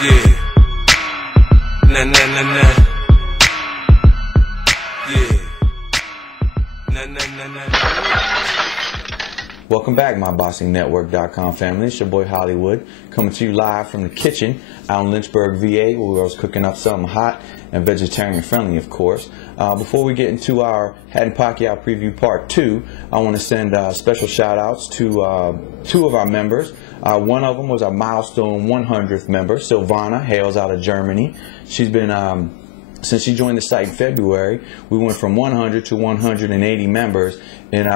Yeah. Nah, nah, nah, nah. Yeah. Nah, nah, nah, nah, nah. Welcome back, myboxingnetwork.com family. It's your boy Hollywood coming to you live from the kitchen out in Lynchburg, VA, where I was cooking up something hot and vegetarian friendly, of course. Before we get into our Hatton Pacquiao preview part 2, I want to send special shout outs to 2 of our members. One of them was our milestone 100th member, Silvana, hails out of Germany. She's been since she joined the site in February, we went from 100 to 180 members in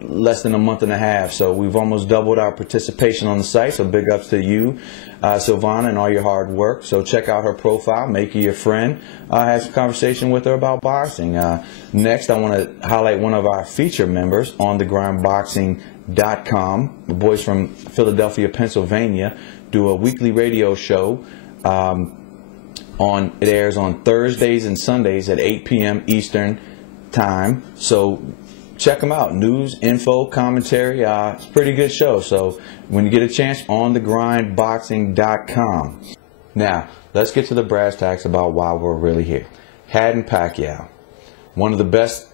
less than a month and a half. So we've almost doubled our participation on the site. So big ups to you, Silvana, and all your hard work. So check out her profile, make her your friend, have some conversation with her about boxing. Next, I want to highlight one of our feature members on thegrindboxing.com. The boys from Philadelphia, Pennsylvania, do a weekly radio show. It airs on Thursdays and Sundays at 8 p.m. Eastern time. So check them out. News, info, commentary. It's a pretty good show. So when you get a chance, on thegrindboxing.com. Now, let's get to the brass tacks about why we're really here. Hatton Pacquiao, one of the best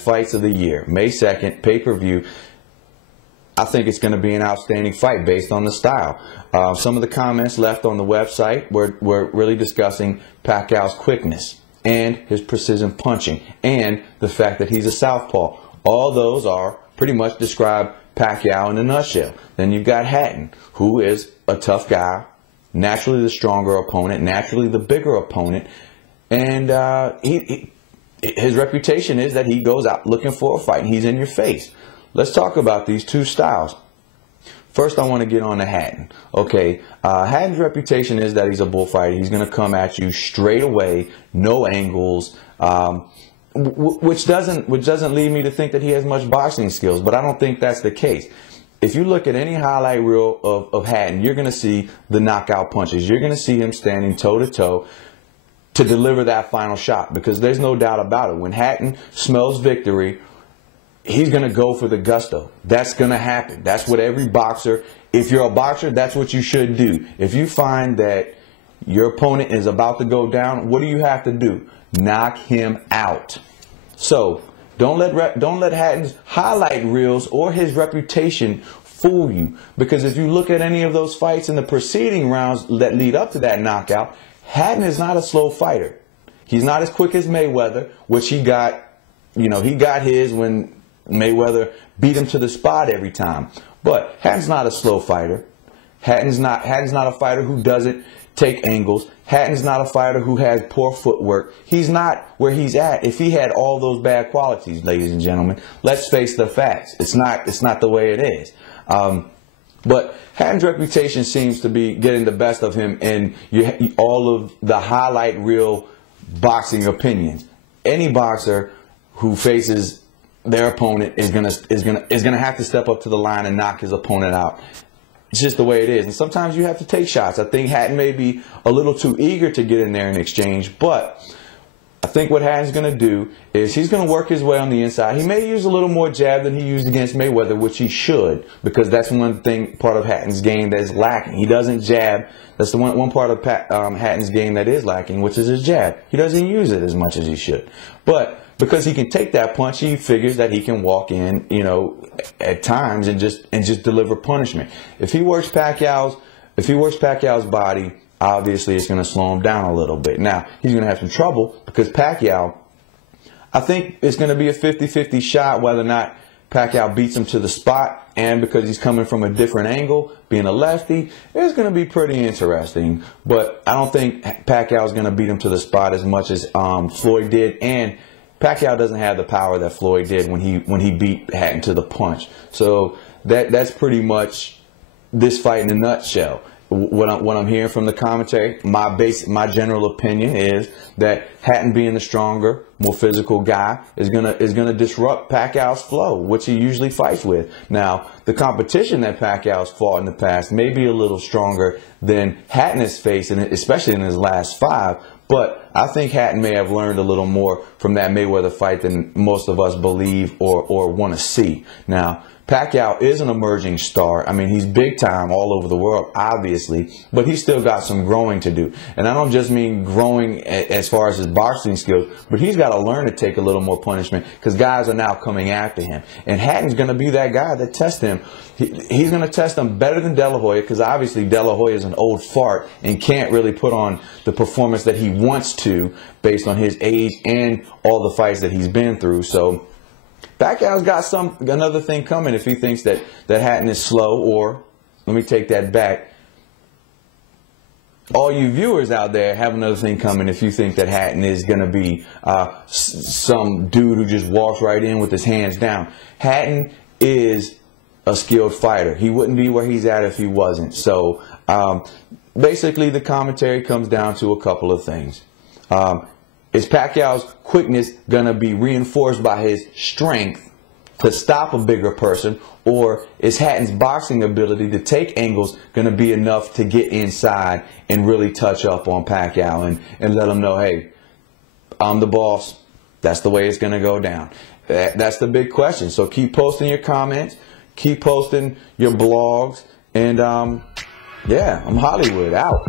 fights of the year. May 2nd, pay-per-view. I think it's going to be an outstanding fight based on the style. Some of the comments left on the website were really discussing Pacquiao's quickness and his precision punching and the fact that he's a southpaw. All those are pretty much describe Pacquiao in a nutshell. Then you've got Hatton, who is a tough guy, naturally the stronger opponent, naturally the bigger opponent, and his reputation is that he goes out looking for a fight and he's in your face. Let's talk about these 2 styles. First, I want to get on to Hatton. Okay, Hatton's reputation is that he's a bullfighter. He's going to come at you straight away, no angles, which doesn't lead me to think that he has much boxing skills. But I don't think that's the case. If you look at any highlight reel of Hatton, you're going to see the knockout punches. You're going to see him standing toe-to-toe to deliver that final shot, because there's no doubt about it. When Hatton smells victory, he's going to go for the gusto. That's going to happen. That's what every boxer, if you're a boxer, that's what you should do. If you find that your opponent is about to go down, what do you have to do? Knock him out. So don't let Hatton's highlight reels or his reputation fool you, because if you look at any of those fights in the preceding rounds that lead up to that knockout, Hatton is not a slow fighter. He's not as quick as Mayweather, which he got, he got his when Mayweather beat him to the spot every time. But Hatton's not a slow fighter. Hatton's not a fighter who doesn't take angles. Hatton's not a fighter who has poor footwork. He's not where he's at if he had all those bad qualities, ladies and gentlemen. Let's face the facts. It's not the way it is. But Hatton's reputation seems to be getting the best of him in all of the highlight reel boxing opinions. Any boxer who faces their opponent is gonna have to step up to the line and knock his opponent out. It's just the way it is. And sometimes you have to take shots. I think Hatton may be a little too eager to get in there and exchange, but I think what Hatton's going to do is he's going to work his way on the inside. He may use a little more jab than he used against Mayweather, which he should, because that's part of Hatton's game that is lacking. He doesn't jab. That's the one part of Hatton's game that is lacking, which is his jab. He doesn't use it as much as he should. But because he can take that punch, he figures that he can walk in, at times and just deliver punishment. If he works Pacquiao's body, obviously it's going to slow him down a little bit. Now, he's going to have some trouble because Pacquiao, I think it's going to be a 50-50 shot whether or not Pacquiao beats him to the spot, and because he's coming from a different angle, being a lefty, it's going to be pretty interesting. But I don't think Pacquiao is going to beat him to the spot as much as Floyd did, and Pacquiao doesn't have the power that Floyd did when he beat Hatton to the punch. So that's pretty much this fight in a nutshell. What I'm hearing from the commentary, my general opinion is that Hatton, being the stronger, more physical guy, is gonna disrupt Pacquiao's flow, which he usually fights with. Now, the competition that Pacquiao's fought in the past may be a little stronger than Hatton has faced, especially in his last 5. But I think Hatton may have learned a little more from that Mayweather fight than most of us believe or want to see. Now, Pacquiao is an emerging star. I mean, he's big time all over the world, obviously, but he's still got some growing to do. And I don't just mean growing as far as his boxing skills, but he's got to learn to take a little more punishment because guys are now coming after him. And Hatton's going to be that guy that tests him. He's going to test him better than De La Hoya because obviously De La Hoya is an old fart and can't really put on the performance that he wants to based on his age and all the fights that he's been through. So Pacquiao's got another thing coming if he thinks that Hatton is slow, or let me take that back. All you viewers out there have another thing coming if you think that Hatton is going to be some dude who just walks right in with his hands down. Hatton is a skilled fighter. He wouldn't be where he's at if he wasn't. So basically the commentary comes down to a couple of things. Is Pacquiao's quickness going to be reinforced by his strength to stop a bigger person, or is Hatton's boxing ability to take angles going to be enough to get inside and really touch up on Pacquiao and let him know, hey, I'm the boss. That's the way it's going to go down. That's the big question. So keep posting your comments, keep posting your blogs, and yeah, I'm Hollywood out.